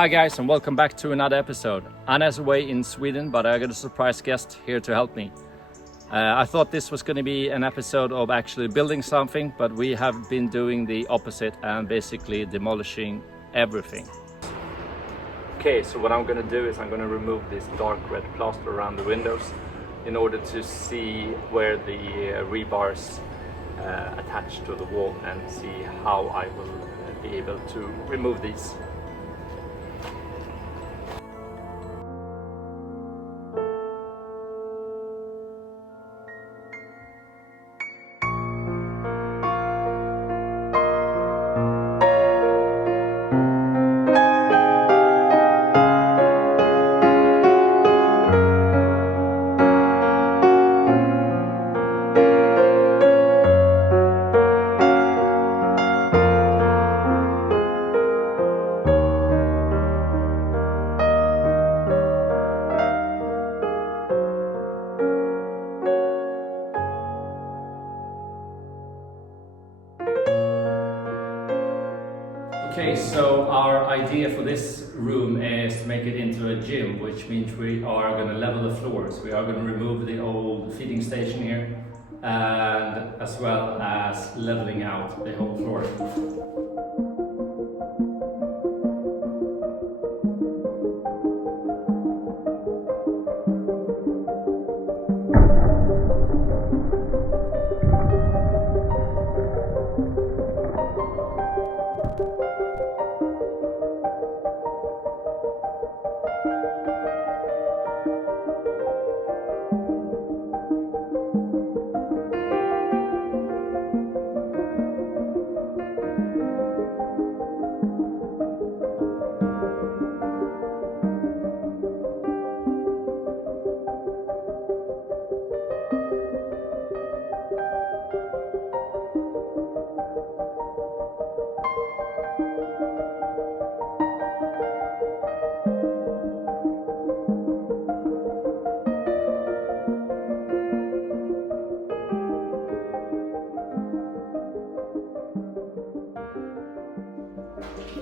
Hi guys, and welcome back to another episode. Anna's away in Sweden, but I got a surprise guest here to help me. I thought this was going to be an episode of actually building something, but we have been doing the opposite and basically demolishing everything. Okay, so what I'm going to do is I'm going to remove this dark red plaster around the windows in order to see where the rebars attach to the wall and see how I will be able to remove these. Okay, so our idea for this room is to make it into a gym, which means we are going to level the floors. We are going to remove the old feeding station here, and as well as leveling out the whole floor.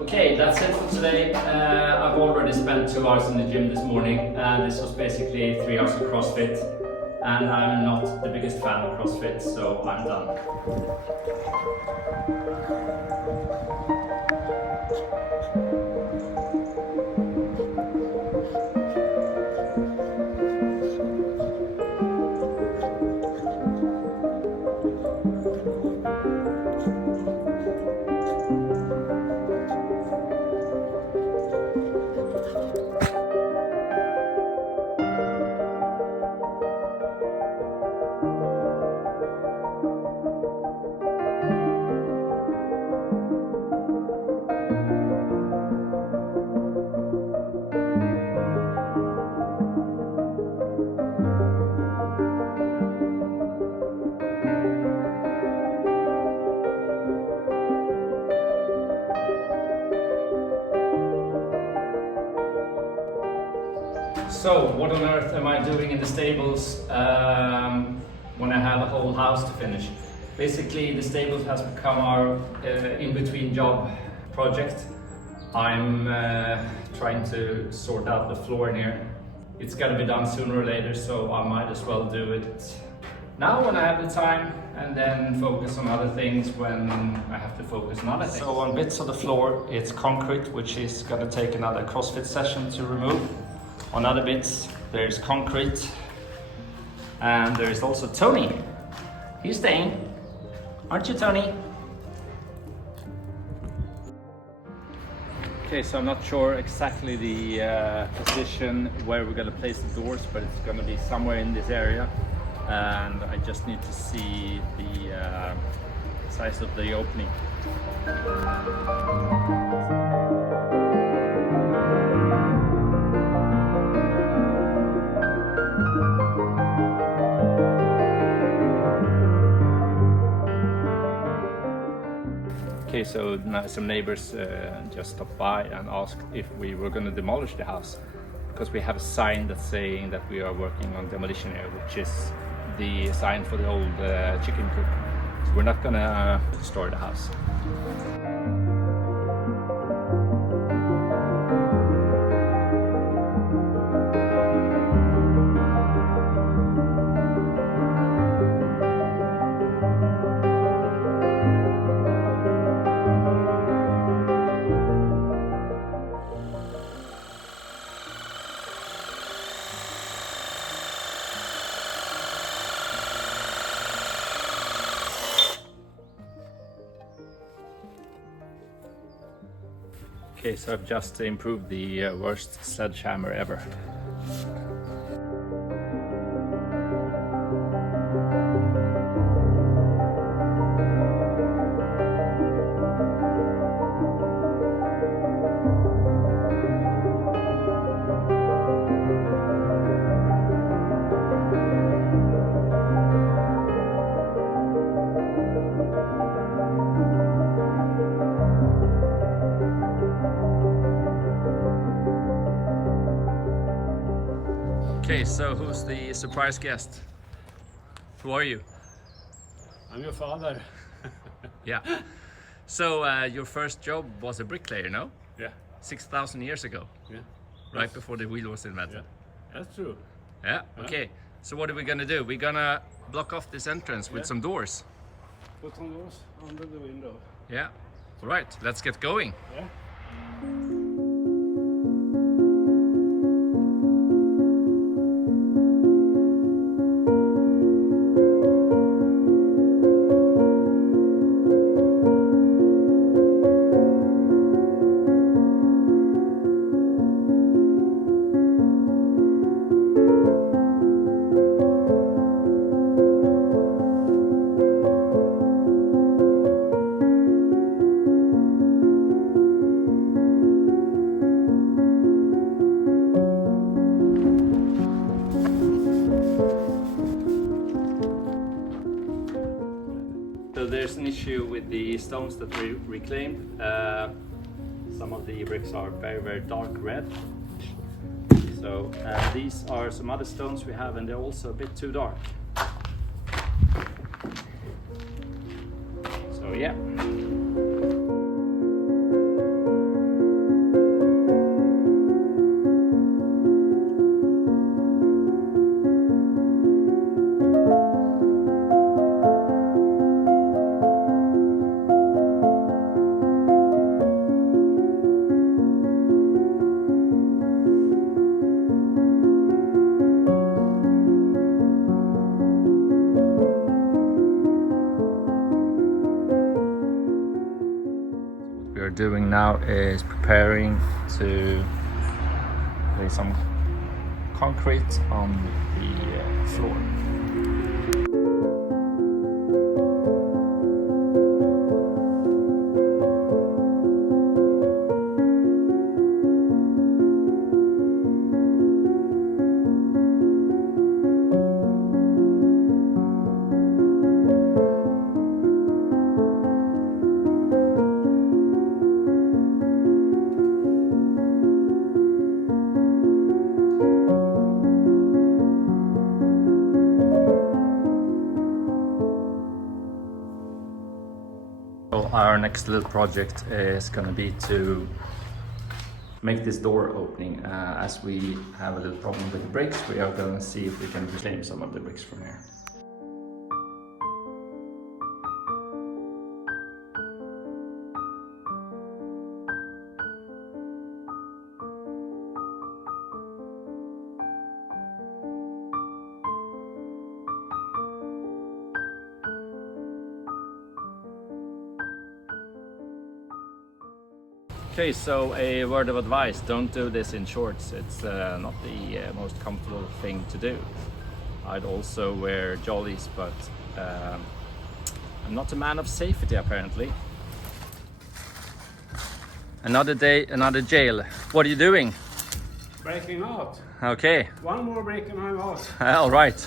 Okay, that's it for today. I've already spent 2 hours in the gym this morning, and this was basically 3 hours of CrossFit, and I'm not the biggest fan of CrossFit, so I'm done. So, what on earth am I doing in the stables when I have a whole house to finish? Basically, the stables has become our in-between job project. I'm trying to sort out the floor in here. It's got to be done sooner or later, so I might as well do it now when I have the time, and then focus on other things when I have to focus on other things. So on bits of the floor, it's concrete, which is going to take another CrossFit session to remove. On other bits, there's concrete, and there is also Tony. He's staying, aren't you, Tony? Okay, so I'm not sure exactly the position where we're going to place the doors, but it's going to be somewhere in this area, and I just need to see the size of the opening. Okay, so now some neighbors just stopped by and asked if we were going to demolish the house, because we have a sign that's saying that we are working on demolition here, which is the sign for the old chicken coop. So we're not going to destroy the house. Okay, so I've just improved the worst sledgehammer ever. Okay, so who's the surprise guest? Who are you? I'm your father. Yeah. So your first job was a bricklayer, no? Yeah. 6,000 years ago. Yeah. Right before the wheel was invented. Yeah. That's true. Yeah. Okay. So what are we gonna do? We're gonna block off this entrance with some doors. Put some doors under the window. Yeah. All right. Let's get going. Yeah. So there's an issue with the stones that we reclaimed. Some of the bricks are very, very dark red. So these are some other stones we have, and they're also a bit too dark. So yeah. What we're doing now is preparing to lay some concrete on the floor. So our next little project is going to be to make this door opening. As we have a little problem with the bricks, we are going to see if we can reclaim some of the bricks from here. Okay, so a word of advice, don't do this in shorts. It's not the most comfortable thing to do. I'd also wear jollies, but I'm not a man of safety apparently. Another day, another jail. What are you doing? Breaking out. Okay. One more break and I'm out. All right.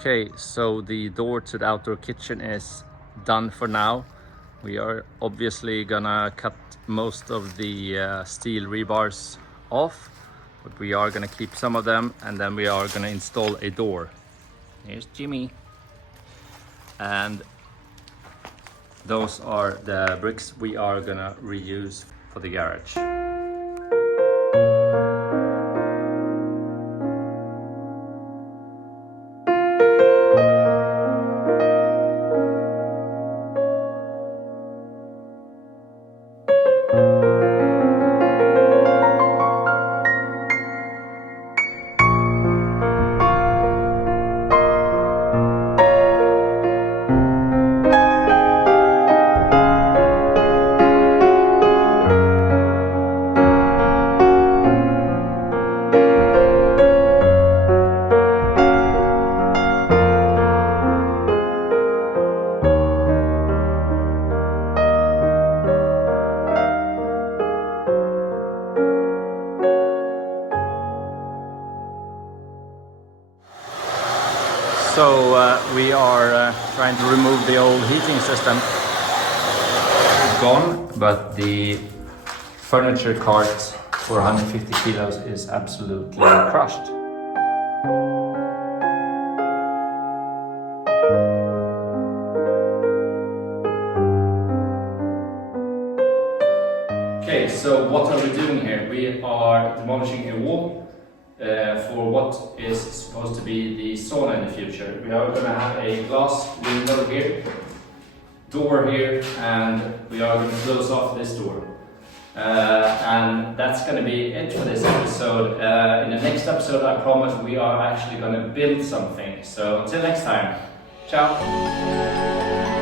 Okay, so the door to the outdoor kitchen is done for now. We are obviously gonna cut most of the steel rebars off, but we are gonna keep some of them, and then we are gonna install a door. Here's Jimmy. and those are the bricks we are gonna reuse for the garage. So we are trying to remove the old heating system. It's gone, but the furniture cart for 150 kilos is absolutely crushed. Okay, so what are we doing here? We are demolishing a wall for what is supposed to be the sauna in the future. We are going to have a glass window here, door here, and we are going to close off this door. And that's going to be it for this episode. In the next episode, I promise we are actually going to build something. So until next time, ciao!